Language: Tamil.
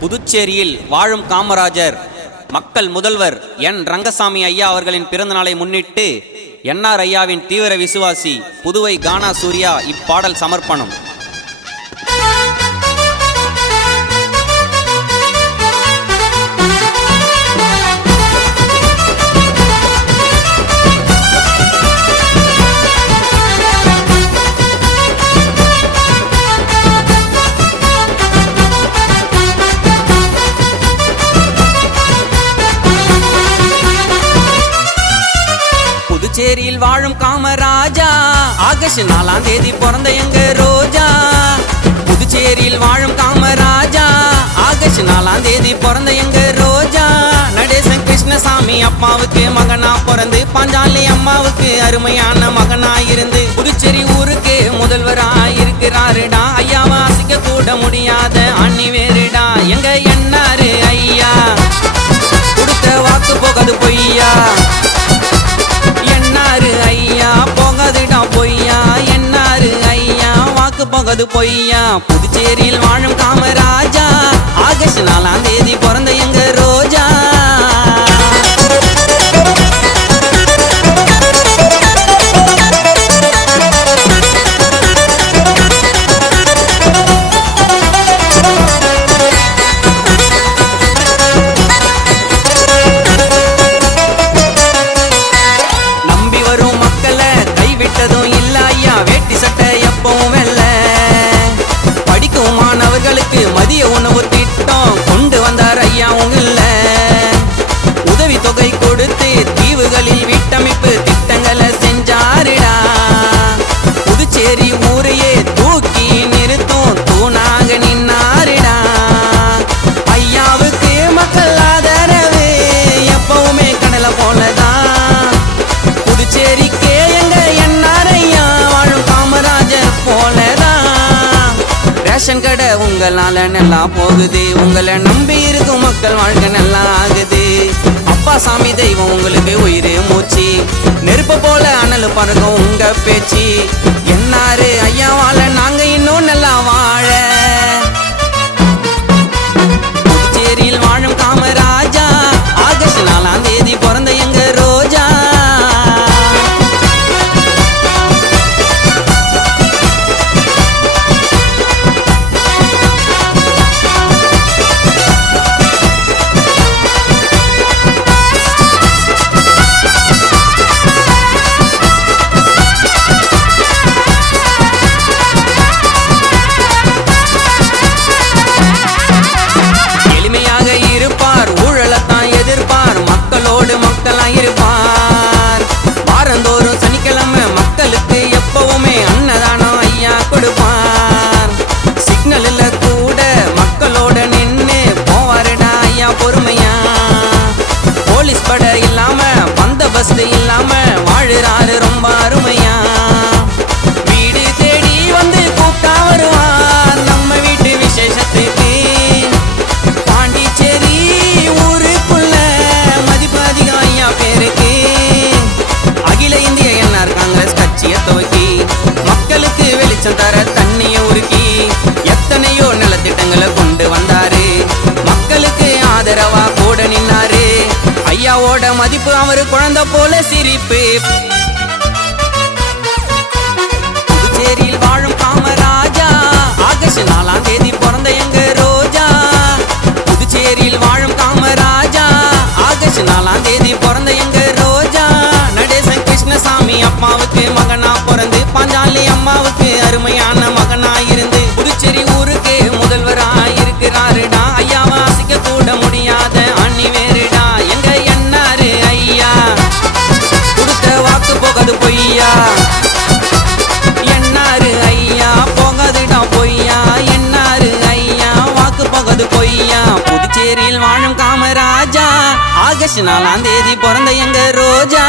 புதுச்சேரியில் வாழும் காமராஜர் மக்கள் முதல்வர் என் ரங்கசாமி ஐயா அவர்களின் பிறந்தநாளை முன்னிட்டு என்ஆர் ஐயாவின் தீவிர விசுவாசி புதுவை கானா சூர்யா இப்பாடல் சமர்ப்பணம். புதுச்சேரியில் வாழும் காமராஜா ஆகஸ்ட் 4ஆம் தேதி பிறந்த எங்க ரோஜா. புதுச்சேரியில் வாழும் காமராஜா ஆகஸ்ட் 4ஆம் தேதி பிறந்த எங்க ரோஜா. நடேசன் கிருஷ்ணசாமி அப்பாவுக்கு மகனா பிறந்து பாஞ்சாலி அம்மாவுக்கு அருமையான மகனா இருந்து புதுச்சேரி ஊருக்கு முதல்வரா இருக்கிறாருடா. ஐயாவை அசைக்க கூட முடியாத அண்ணி வேறுடா எங்க என்னாரு ஐயா. கொடுத்த வாக்கு போகாது பொய்யா. என்னாரு ஐயா போகாதுடா பொய்யா. என்னாரு ஐயா வாக்கு போகாது பொய்யா. புதுச்சேரியில் வாழும் காமராஜா ஆகஸ்ட் 4ஆம் தேதி பிறந்த எங்க ரோஜா. மதிய உணவு திட்டம் கொண்டு வந்தார் ஐயா உங்கள. உதவி தொகை கொடுத்து தீவுகளில் வீட்டமைப்பு திட்டங்களை செஞ்சாருடா. புதுச்சேரி ஊரையே தூக்கி நிறுத்தும் தூணாக நின்னாருடா. ஐயாவுக்கு மக்கள் ஆதரவு எப்பவுமே கடலை போலதான். புதுச்சேரிக்கே எங்க என்ஆர் ஐயா வாழும் காமராஜர் போலதான். ரேஷன் கடை உங்களால நல்லா போகுது. உங்களை நம்பி இருக்கும் மக்கள் வாழ்க்கை நல்லா ஆகுது. அப்பா சாமி தெய்வம் உங்களுக்கு உயிர் மூச்சு. நெருப்பு போல அனல் பறக்கும் உங்க பேச்சு. என்னாரு ஐயாவால நாங்க இன்னும் நல்லா வாழ. புதுச்சேரியில் வாழும் காமராஜா ஆகஸ்ட் 4ஆம் தேதி பிறந்த எங்க ரோஜா. இருப்பார் வாரந்தோறும் சனிக்கிழமை மக்களுக்கு எப்பவுமே அன்னதானம் ஐயா கொடுப்பார். சிக்னல்ல கூட மக்களோட நின்று போவாருடா ஐயா பொறுமையா. போலீஸ் படை இல்லாம பந்தோபஸ்து இல்லாம வாழுறாரு ரொம்ப அருமையா. வீடு தேடி வந்து கூப்பிட்டா வருவார் நம்ம வீட்டு விசேஷத்துக்கு. பாண்டிச்சேரி ஊருக்குள்ள மதிப்பு அதிகம் ஐயா பேருக்கு. அகில இந்திய என்ஆர் காங்கிரஸ் கட்சியை துவக்கி மக்களுக்கு வெளிச்சம் தர தண்ணியை உருக்கி எத்தனையோ நலத்திட்டங்களை கொண்டு வந்தாரு. மக்களுக்கு ஆதரவா கூட நின்னாரு. ஐயாவோட மதிப்பு அவரு குழந்தை போல சிரிப்பு. புதுச்சேரியில் வாழும் காமராஜா ஆகஸ்ட் 4ஆம் தேதி பிறந்த எங்க ரோஜா. புதுச்சேரியில் வாழும் காமராஜா ஆகஸ்ட் 4ஆம் தேதி பிறந்த எங்க ரோஜா. நடேசன் கிருஷ்ணசாமி அப்பாவுக்கு மகனா பிறந்து பாஞ்சாலி அம்மாவுக்கு அருமையான மகனா இருந்து புதுச்சேரி ஊருக்கு முதல்வரா இருக்கிறாருடா. ஐயாவை அசைக்க கூட முடியாத அண்ணி வேறுடா எங்க என்னாரு ஐயா. கொடுத்த வாக்கு போகாது பொய்யா. என்னாரு ஐயா போகாதுடா பொய்யா. என்னாரு ஐயா வாக்கு போகாது பொய்யா. புதுச்சேரியில் வாழும் காமராஜா ஆகஸ்ட் 4ஆம் தேதி பிறந்த எங்க ரோஜா.